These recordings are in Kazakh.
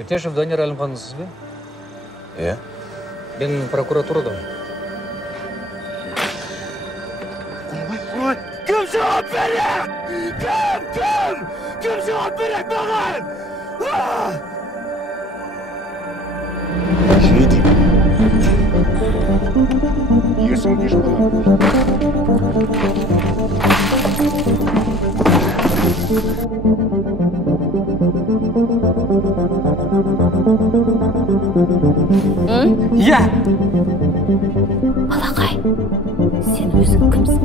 Өтешев Данияр Әлімханысыз бе? Иә. Ben prokuraturadan. Kim cevap verir? Kim cevap verir bana? Ne diyeyim? Yersin bir bana. Ya. Алақай, сен өзің кімсің?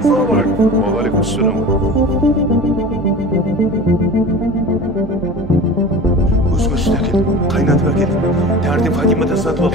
Ассалаумағалейкум. Уағалейкумассалам. Өзіңе сүт әкел, қайнатып әкел. Таңертең Фатимадан сатып ал.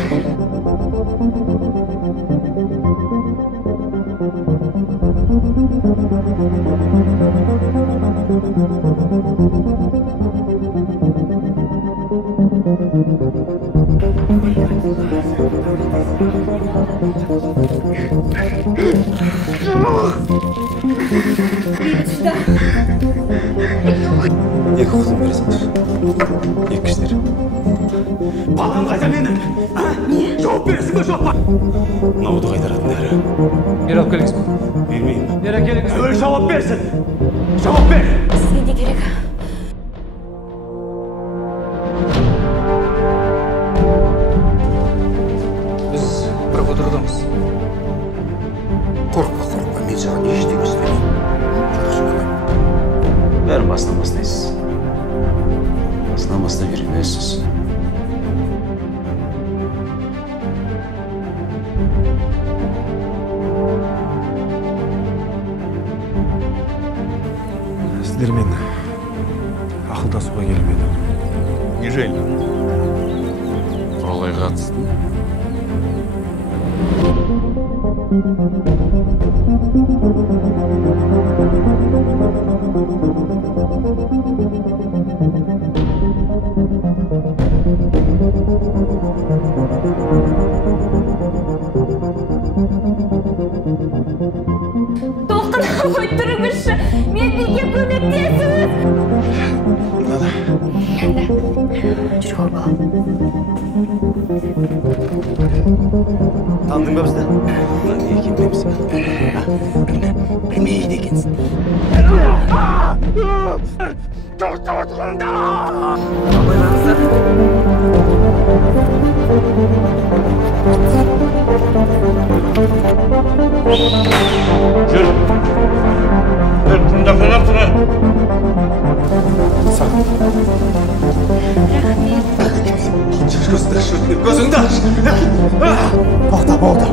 Екі қызым бересіңдер. Екі кісілер. Балам қайда менің? Жауап бересің бе жоқ па? Мынауды қайтаратын дәрі. Bir al келіңіз. Бермеймін. Bir al келіңіз. Әуелі жауап берсін. Жауап бер. Сізге не керек? Biz prokuraturadanız. Қорқпа, мен саған ештеңе істемеймін. Жолшылдамаймын. Бәрін басынан бастайсыз. Басынан бастай үйренесіз. Сіздермен ақылдасуға келіп едім. Не жайлы? Құралайға қатысты. Тоқтата қойып тұрыңызшы. Мен неге көмектесіңіз? Мынада. Жүр ғой балам. Тандың ба бізді? Мына не екен білемісің? Білмейді екенсің. Тоқтап отырғанда! Жүр. Тыңдап қарап тұра. Рахмет. Көзіңді аш. Тоқта болды.